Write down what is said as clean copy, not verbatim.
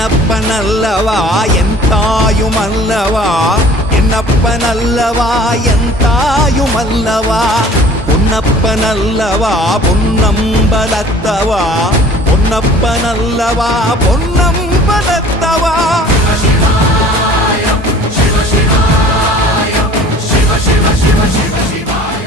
என்னப்பனல்லவா N தாயுமல்லவா, என்னப்பனல்லவா N தாயுமல்லவா, பொன்னப்பனல்லவா பொன்னம்பலத்தவா, பொன்னப்பனல்லவா பொன்னம்பலத்தவா. Shiva Shiva Shiva Shiva Shiva Shiva Shiva Shiva